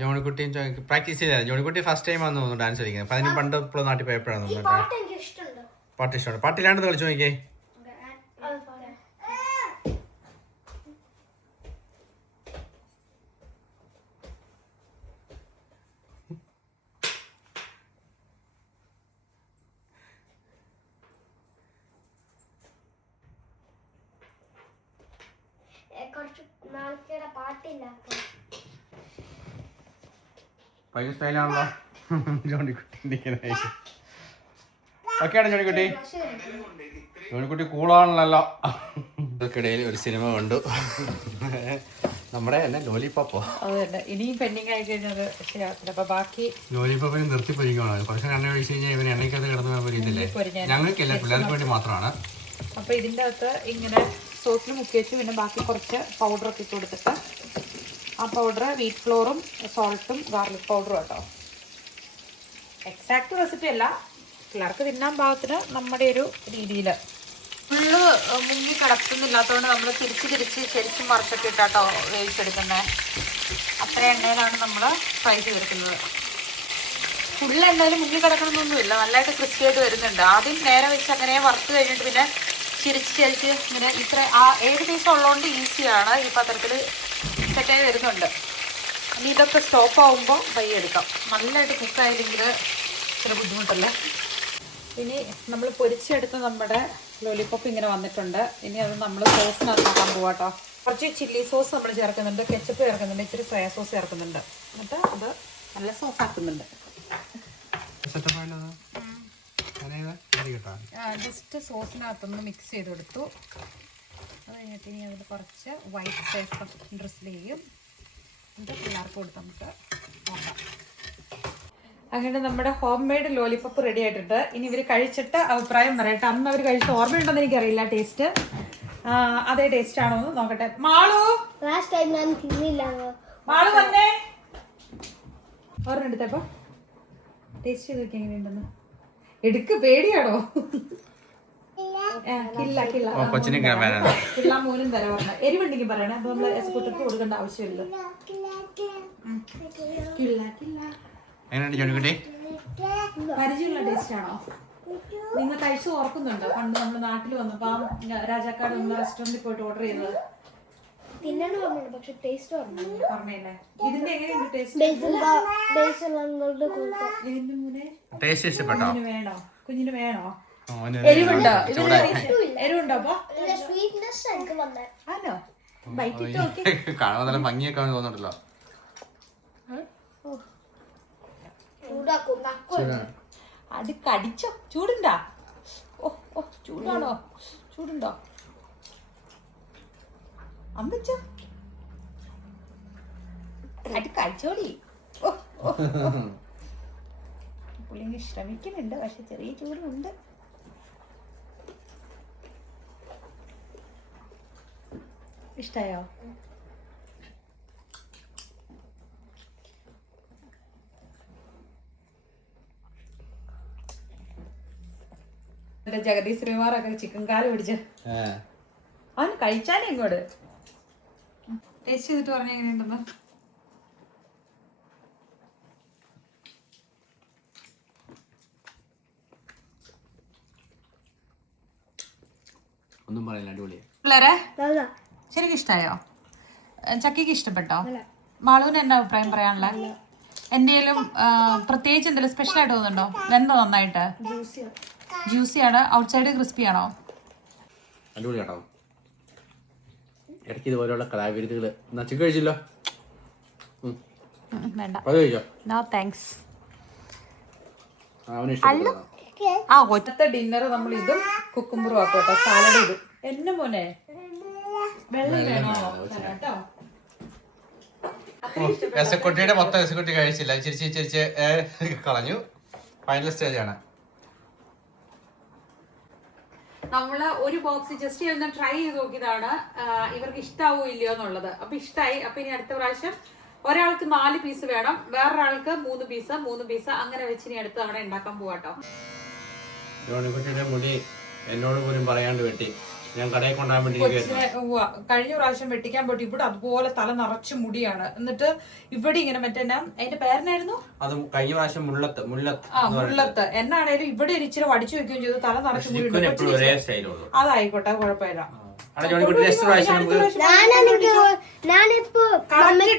ജോണിക്കുട്ടിയും പ്രാക്ടീസ് ചെയ്താൽ. ജോണിക്കുട്ടി ഫസ്റ്റ് ടൈം ആണെന്ന് തോന്നുന്നു ഡാൻസ് കളിക്കുന്നത്. അപ്പൊ അതിന് പണ്ട് ഇപ്പോഴും നാട്ടിൽ പോയപ്പോഴാണ് തോന്നുന്നു. പാട്ട് ഇഷ്ടമാണ്. പാട്ടില്ലാണ്ട് കളിച്ചു നോക്കിയേ. പയ്യ സ്റ്റൈലാണല്ലോ ജോണിക്കുട്ടി. ഓക്കെയാണ് ജോണിക്കുട്ടി. ജോണിക്കുട്ടി കൂളാണല്ലോ. ഇതൊക്കിടയിൽ ഒരു സിനിമ കണ്ടു. നമ്മുടെ തന്നെ ലോലിപ്പോപ്പോ അത് തന്നെ ഇനിയും പെൻഡിങ് ആയി കഴിഞ്ഞാൽ ശരിയാകത്തില്ല. അപ്പൊ ബാക്കി ലോലിപ്പോപ്പിന് നിർത്തിപ്പൊരിക്കണം. കുറച്ച് എണ്ണ ഒഴിച്ച് കഴിഞ്ഞാൽ ഇവന് എണ്ണയ്ക്കകത്ത് കിടന്ന് പൊരിയത്തില്ലേ. ഞങ്ങൾക്കില്ല, പിള്ളേർക്ക് വേണ്ടി മാത്രമാണ്. അപ്പൊ ഇതിൻ്റെ അകത്ത് ഇങ്ങനെ സോസിൽ മുക്കി വെച്ചു. പിന്നെ ബാക്കി കുറച്ച് പൗഡറൊക്കെ ഇട്ട് കൊടുത്തിട്ട് ആ പൗഡർ വീറ്റ് ഫ്ലോറും സോൾട്ടും ഗാർലിക് പൗഡറും കേട്ടോ. എക്സാക്ട് റെസിപ്പി അല്ല, പിള്ളേർക്ക് തിന്നാൻ പാകത്തിന് നമ്മുടെ ഒരു രീതിയിൽ. ഫുള്ള് മുങ്ങി കിടക്കുന്നില്ലാത്തതുകൊണ്ട് നമ്മൾ തിരിച്ച് ശരിക്കും മറിച്ചൊക്കെ ഇട്ടാട്ടോ വേവിച്ചെടുക്കുന്നത്. അത്ര എണ്ണയിലാണ് നമ്മൾ ഫ്രൈ ചെയ്തെടുക്കുന്നത്. ഫുള്ള് എണ്ണയിൽ മുങ്ങി കിടക്കണമെന്നൊന്നുമില്ല, നല്ലതായിട്ട് ക്രിസ്പി ആയിട്ട് വരുന്നുണ്ട്. ആദ്യം നേരെ വെച്ച് അങ്ങനെ വറുത്ത് കഴിഞ്ഞിട്ട് പിന്നെ ചിരിച്ച് ഇങ്ങനെ ഇത്ര ഏകദേശം ഉള്ളതുകൊണ്ട് ഈസിയാണ്. ഈ പാത്രത്തിൽ സെറ്റായി വരുന്നുണ്ട്. ഇനി ഇതൊക്കെ സ്റ്റോപ്പ് ആകുമ്പോൾ പയ്യെ എടുക്കാം. നല്ലതായിട്ട് കുക്കായില്ലെങ്കിൽ ഇത്ര ബുദ്ധിമുട്ടല്ല. ഇനി നമ്മൾ പൊരിച്ചെടുത്ത് നമ്മുടെ ലോലിപോപ്പ് ഇങ്ങനെ വന്നിട്ടുണ്ട്. ഇനി അത് നമ്മൾ സോസിനകത്താക്കാൻ പോവാട്ടോ. കുറച്ച് ചില്ലി സോസ് നമ്മൾ ചേർക്കുന്നുണ്ട്, കെച്ചപ്പ് ചേർക്കുന്നുണ്ട്, ഇച്ചിരി സോയാ സോസ് ചേർക്കുന്നുണ്ട്. എന്നിട്ട് അത് നല്ല സോസ് ആക്കുന്നുണ്ട്. ജസ്റ്റ് സോസിനകത്തൊന്ന് മിക്സ് ചെയ്ത് കൊടുത്തു. അത് കഴിഞ്ഞിട്ട് ഇനി അതിൽ കുറച്ച് വൈറ്റ് സോസ് ഡ്രസ്സിൽ ചെയ്യും. എന്നിട്ട് പിള്ളേർക്ക് കൊടുത്ത് നമുക്ക് നോക്കാം. അങ്ങനെ നമ്മുടെ ഹോം മെയ്ഡ് ലോലിപോപ്പ് റെഡി ആയിട്ടുണ്ട്. ഇനി ഇവർ കഴിച്ചിട്ട് അഭിപ്രായം പറയട്ടെ. അന്ന് അവർ കഴിച്ചിട്ട് ഓർമ്മയുണ്ടെന്ന് എനിക്കറിയില്ല ടേസ്റ്റ്. അതേ ടേസ്റ്റ് ആണോ എന്ന് നോക്കട്ടെ. മാളു മാളു വന്നേ, ഓർമ്മ എടുത്തപ്പോ ടേസ്റ്റ് ചെയ്ത് നോക്കി എങ്ങനെയുണ്ടെന്ന്. എടുക്ക്, പേടിയാണോ? കില്ല മോനും തരാൻ പറഞ്ഞ എരിവുണ്ടെങ്കിൽ പറയണേ. അപ്പൊ നമ്മള് എസ്കൂട്ടർക്ക് കൊടുക്കേണ്ട ആവശ്യമില്ല. പരിചയമുള്ള ടേസ്റ്റ് ആണോ? നിങ്ങൾ കഴിച്ചു ഓർക്കുന്നുണ്ടോ? പണ്ട് നമ്മൾ നാട്ടിൽ വന്നപ്പോ രാജാക്കാട് നമ്മൾ റെസ്റ്റോറന്റിൽ പോയിട്ട് ഓർഡർ ചെയ്തത് പറഞ്ഞല്ലേ? ഇതിന്റെ എങ്ങനെയുണ്ട് ടേസ്റ്റ്? ഇതിന്റെ മുന്നേ കുഞ്ഞിന് വേണോ? കുഞ്ഞിന് വേണോ? എരിവുണ്ടോ? ഇതിന് എരിവുണ്ടോ? അപ്പൊ ആണോ? ബൈറ്റിട്ട് നോക്കി കാണുമ്പോ നല്ല ഭംഗിയൊക്കെ തോന്നുന്നുണ്ടല്ലോ. അത് കടിച്ചോ? ചൂടുണ്ടോ? ഓ ഓ ചൂടാണോ? ചൂടുണ്ടോ? അമ്മച്ചോ അത് കഴിച്ചോടി. ഓ ഓ പുള്ളിങ്ങ് ശ്രമിക്കുന്നുണ്ട്, പക്ഷെ ചെറിയ ചൂടുണ്ട്. ഇഷ്ടായോ? ജഗദീഷ് ശ്രീമാറൊക്കെ ചിക്കൻ കാല് പിടിച്ച് അവന് കഴിച്ചാലേ ഇങ്ങോട്ട് ടേസ്റ്റ് ചെയ്തിട്ട് പറഞ്ഞ എങ്ങനെയുണ്ടെന്ന്. ഒന്നും പറയില്ല, അടിപൊളിയാ. പിള്ളേരെ ശരിക്കും ഇഷ്ടായോ? ചക്കിക്ക് ഇഷ്ടപ്പെട്ടോ? മാളുവിന് എന്റെ അഭിപ്രായം പറയാനുള്ള എന്തെങ്കിലും പ്രത്യേകിച്ച് എന്തെങ്കിലും സ്പെഷ്യൽ ആയിട്ട് തോന്നുന്നുണ്ടോ? വെന്തോ നന്നായിട്ട്? ജ്യൂസിയാണ്, ഔട്ട് സൈഡ് ക്രിസ്പി ആണോ? അടിപൊളിയാട്ടോ. ഇടയ്ക്ക് ഇതുപോലെയുള്ള കലാവിരുദ്ധകൾ ചിക്കൻ കഴിച്ചില്ലോ? വേണ്ട, അത് കഴിച്ചോ? No thanks. അവന് ഇഷ്ടപ്പെട്ടു. ആ ഒറ്റ ഡിന്നർ നമ്മൾ ഇതും കുക്കുമ്പറും ആക്കും കേട്ടോ. സാലഡ് ഇതും. എന്നെ മോനെ വെള്ളം വേണോ കേട്ടോ? എസക്കുട്ടിയുടെ മൊത്തം എസക്കുട്ടി കഴിച്ചില്ല, ചിരിച്ച് കളഞ്ഞു. ഫൈനൽ സ്റ്റേജ് ആണ്. നമ്മള് ഒരു ബോക്സ് ജസ്റ്റ് ഒന്ന് ട്രൈ ചെയ്ത് നോക്കിയതാണ് ഇവർക്ക് ഇഷ്ടാവോ ഇല്ലയോ എന്നുള്ളത്. അപ്പൊ ഇഷ്ടായി. അപ്പൊ ഇനി അടുത്ത പ്രാവശ്യം ഒരാൾക്ക് 4 പീസ് വേണം, വേറൊരാൾക്ക് 3 പീസ് അങ്ങനെ വെച്ച് ഇനി അടുത്ത തവണ ഉണ്ടാക്കാൻ പോവാട്ടോ. ജോണിക്കുട്ടിയുടെ മുടി എന്നോട് പോലും പറയാണ്ട് വെട്ടി. ഞാൻ കടയിൽ കൊണ്ടുപോകാൻ വേണ്ടി കഴിഞ്ഞ പ്രാവശ്യം വെട്ടിക്കാൻ പോയിട്ട് ഇവിടെ അതുപോലെ തല നിറച്ച് മുടിയാണ്. എന്നിട്ട് ഇവിടെ ഇങ്ങനെ മറ്റേ അതിന്റെ പേരനായിരുന്നു അത് കഴിഞ്ഞ പ്രാവശ്യം മുള്ളത്ത് എന്നാണേലും ഇവിടെ ഇച്ചിരി വടിച്ചു വെക്കുകയും ചെയ്തു. തല നിറച്ച് മുടി. അതായിക്കോട്ടെ, കുഴപ്പമില്ല.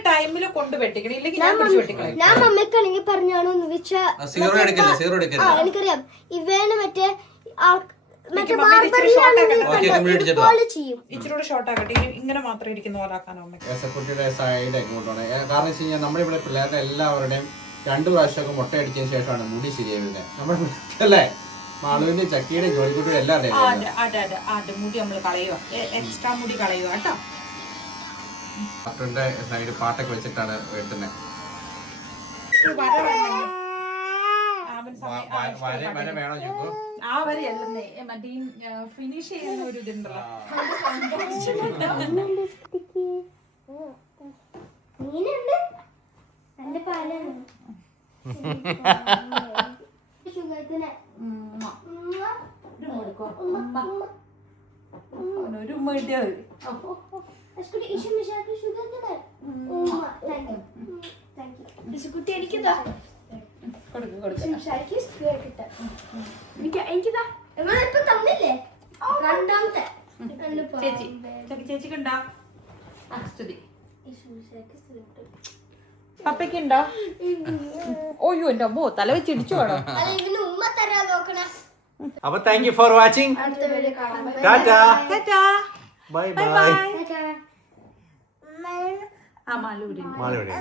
ടൈമില് കൊണ്ട് വെട്ടിക്കണം, ഇല്ലെങ്കിൽ ഞാൻ പിടിച്ച് വെട്ടിക്കളയും. ഞാൻ മമ്മിക്കാണെങ്കിൽ പറഞ്ഞാണോന്ന് വെച്ചാൽ എനിക്കറിയാം. ഇവന് മറ്റേ ഇച്ചിരി ഷോർട്ട് ആക്കട്ടെ. ഇങ്ങനെ മാത്രം ഇരിക്കുന്ന പോലെ ആക്കാനോ? സൈഡ് എങ്ങോട്ടാണ്? കാരണം വെച്ച് കഴിഞ്ഞാൽ നമ്മളിവിടെ പിള്ളേരുടെ എല്ലാവരുടെയും 2 പ്രാവശ്യമൊക്കെ മുട്ട അടിച്ചതിന് ശേഷമാണ് മുടി ശരിയായി വരുന്നത്. നമ്മൾ അല്ലേ? മാളുവിന്റെ ചക്കിയുടെ ജോലിക്കുട്ടിയുടെ എല്ലാവരുടെയും മുടി നമ്മൾ കളയുക, എക്സ്ട്രാ മുടി കളയുക കേട്ടോ. കാർട്ടൂണിന്റെ സൈഡ് പാട്ടൊക്കെ വെച്ചിട്ടാണ് വെട്ടുന്നത്. വര വേണോ ചോദിക്കൂ? ആ വരെയല്ലെന്നേ മറ്റേ ഫിനിഷ് ചെയ്യുന്ന ഒരു ഇതുണ്ടല്ലോ. മീനുണ്ട് നല്ല പാലാണ് സുഖത്തിന് ഒരു മീഡിയ കുട്ടി എനിക്കിതാ എനിക്കിതാ ഇപ്പൊ തന്നില്ലേ രണ്ടാമത്തെ ചേച്ചി ചേച്ചിക്കുണ്ടോ? സ്തുതി പപ്പയ്ക്കുണ്ടോ? ഓയ്യോ എന്റെ അമ്മോ തല വെച്ച് ഇടിച്ചു വേണം. ഇതിന് ഉമ്മ തരാൻ നോക്കണം. അപ്പൊ thank you for watching. Tata bye bye. ആ മാലൂരി മാലൂരി.